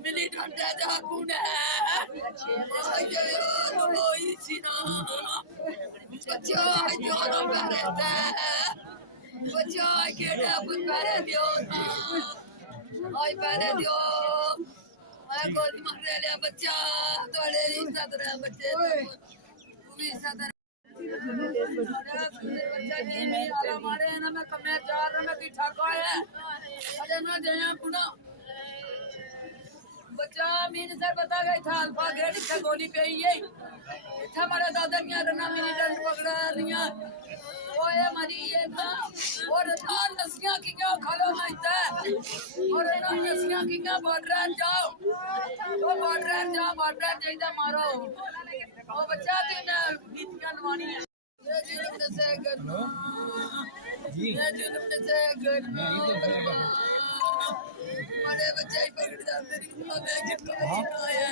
Militant जाकून है बच्चा जोरों पे रहता है बच्चा केड़ा पर पैरे दियो आई पैरे दियो मैं गोली मार ले बच्चा तोड़े इज्जत रे बच्चे तू भी इज्जत बच्चा जी नहीं आला मारे ना मैं कमे चार में की ठाको है अरे ना जया पुना बच्चा मीन सर बता गई था अल्फा ग्रेड इतना गोली पे ही है इतना हमारे दादा मियां रना मिलिटेंट पकड़ा लिया ओए मरी ये था और थान नसियां की क्या खालो ना इतना और ना नसियां की क्या बॉर्डर जाओ वो बॉर्डर जाइदा मारो ओ बच्चा तीन गीतियां नवानी है ये जुल्म से गरमा बड़े बच्चे पकड़ जाते हैं मैं कितना आया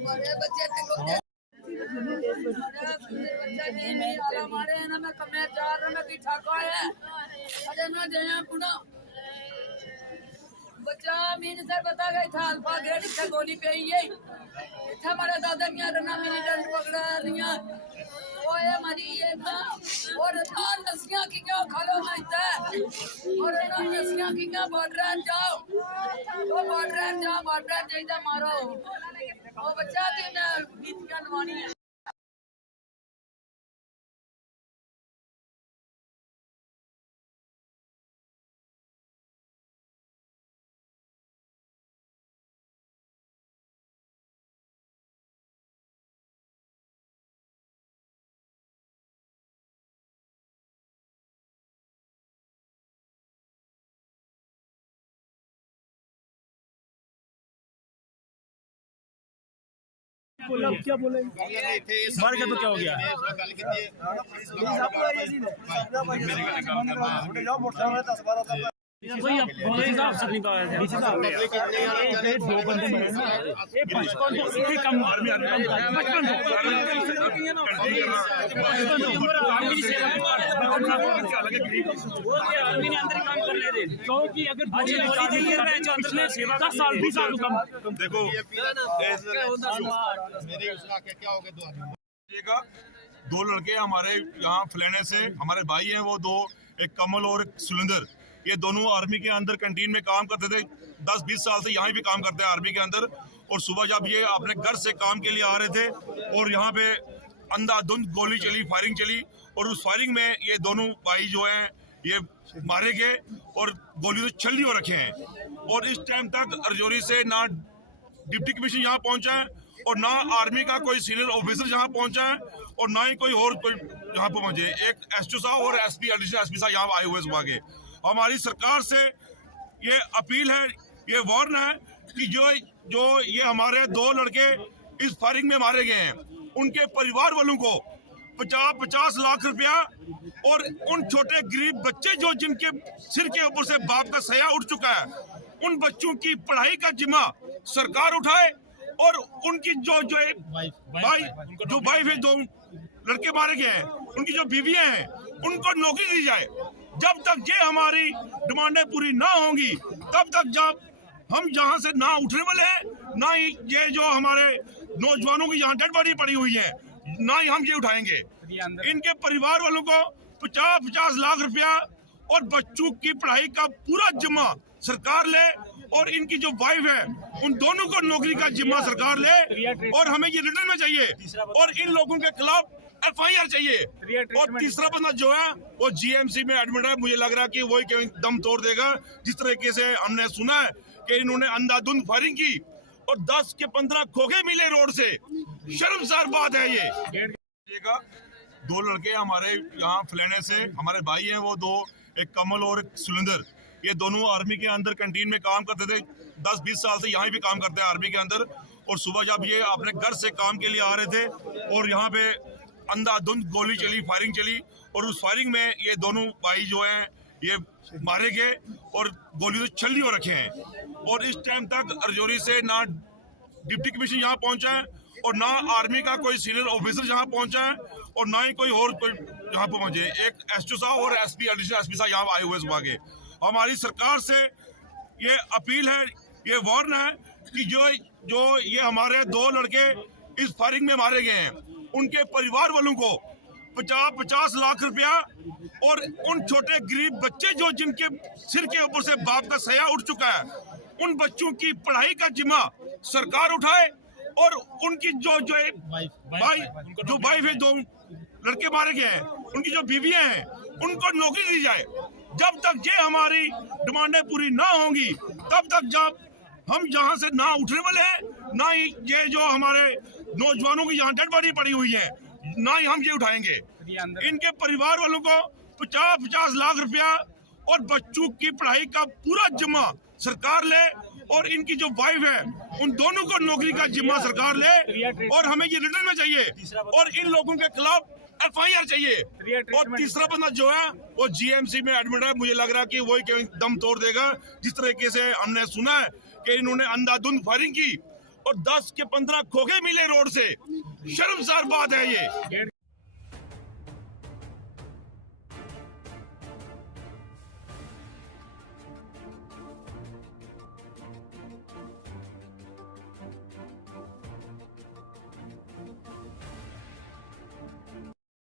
बड़े बच्चे को बच्चा जी नहीं आला मारे ना मैं कमे चार में की ठाको है अरे ना जया पुना बच्चा मीन सर बता गई था अल्फा ग्रेड इतना गोली पे ही है इतना हमारे दादा मियां रना मिलिटेंट पकड़ा लिया ओए मरी ये था और थान नसियां की क्या खालो ना इतना और ना नसियां की क्या बॉर्डर जाओ वो बॉर्डर जाइदा मारो ओ बच्चा तीन गीतियां नवानी है बोला क्या बोले मार के तो क्या हो गया कोई हिसाब से नहीं पाया दो बंदे मरे ना ये 55 इसके कम आर्मी आर्मी ने अंदर काम कर रहे थे क्योंकि अगर सेवा 10 साल 20 साल कम देखो मेरे क्या हो गया दो लड़के हमारे यहाँ फलाने से हमारे भाई हैं वो दो एक कमल और एक सुलिंदर ये दोनों आर्मी के अंदर कैंटीन में काम करते थे 10-20 साल से यहाँ भी काम करते हैं आर्मी के अंदर और सुबह जब ये अपने घर से काम के लिए आ रहे थे और यहाँ पे अंधाधुंध गोली चली फायरिंग चली और उस फायरिंग में ये दोनों भाई जो हैं ये मारे गए और गोली तो छल्ली हो रखे हैं और इस टाइम तक रजौरी से ना डिप्टी कमिश्नर यहाँ पहुंचा है और ना आर्मी का कोई सीनियर ऑफिसर यहाँ पहुंचा है और ना ही कोई और कोई यहाँ पे पहुंचे एक एसटीओ साहब और एसपी एडिशनल एसपी साहब यहाँ आए हुए सुबह के हमारी सरकार से ये अपील है ये वार्न है कि जो ये हमारे दो लड़के इस फायरिंग में मारे गए हैं उनके परिवार वालों को 50 लाख रुपया और उन छोटे गरीब बच्चे जो जिनके सिर के ऊपर से बाप का सया उठ चुका है उन बच्चों की पढ़ाई का जिम्मा सरकार उठाए और उनकी जो वाइफ है दो लड़के मारे गए हैं उनकी जो बीवियां हैं उनको नौकरी दी जाए जब तक ये हमारी डिमांडें पूरी ना होंगी तब तक जब हम जहां से ना उठने वाले हैं ना ही ये जो हमारे नौजवानों की यहाँ डेड बॉडी पड़ी हुई है ना ही हम ये उठाएंगे इनके परिवार वालों को 50 लाख रुपया और बच्चों की पढ़ाई का पूरा जिम्मा सरकार ले और इनकी जो वाइफ है उन दोनों को नौकरी का जिम्मा सरकार ले और हमें ये रिटर्न में चाहिए और इन लोगों के खिलाफ FIR चाहिए और तीसरा बंदा जो है वो GMC में एडमिट है मुझे लग रहा है कि वही कहीं दम तोड़ देगा जिस तरीके से हमने सुना है कि इन्होंने अंधाधुंध फायरिंग की और 10 के 15 खोखे मिले रोड से शर्मसार बात है ये दो लड़के हमारे यहाँ फलाने से हमारे भाई हैं वो दो एक कमल और एक सुलिंदर ये दोनों आर्मी के अंदर कैंटीन में काम करते थे 10-20 साल से यहाँ भी काम करते हैं आर्मी के अंदर और सुबह जब ये अपने घर से काम के लिए आ रहे थे और यहाँ पे अंधाधुंध गोली चली, फायरिंग चली और उस फायरिंग में ये दोनों भाई जो हैं ये मारे गए और गोली तो छल्ली हो रखे हैं। और इस टाइम तक रजौरी से ना डिप्टी कमिश्नर यहाँ पहुंचा है और ना आर्मी का कोई सीनियर ऑफिसर यहाँ पहुंचा है और ना ही कोई यहाँ पे पहुंचे। एक एसटीओ साहब और एसपी एडिशनल एसपी साहब यहाँ आए हुए सुबह के। हमारी सरकार से ये अपील है, ये वार्न है कि जो ये हमारे 2 लड़के इस फायरिंग में मारे गए हैं, उनके परिवार वालों को 50 लाख रुपया और उन छोटे गरीब बच्चे जो जिनके सिर के ऊपर से बाप का सया उठ चुका है, उन बच्चों की पढ़ाई का जिम्मा सरकार उठाए और उनकी जो वाइफ है, 2 लड़के मारे गए हैं, उनकी जो बीवियां हैं, उनको नौकरी दी जाए। जब तक ये हमारी डिमांडें पूरी ना होंगी तब तक जब हम यहाँ से ना उठने वाले हैं, ना ही ये जो हमारे नौजवानों की यहाँ डेड बॉडी पड़ी हुई है, ना ही हम ये उठाएंगे। इनके परिवार वालों को 50 लाख रुपया और बच्चों की पढ़ाई का पूरा जिम्मा सरकार ले और इनकी जो वाइफ है उन दोनों को नौकरी का जिम्मा सरकार ले और हमें ये रिटर्न में चाहिए और इन लोगों के खिलाफ FIR चाहिए। और तीसरा बंदा जो है वो GMC में एडमिट है, मुझे लग रहा है कि वही कहीं दम तोड़ देगा। जिस तरीके से हमने सुना है कि इन्होंने अंधाधुंध फायरिंग की और 10 के 15 खोखे मिले रोड से, शर्मसार बात है ये।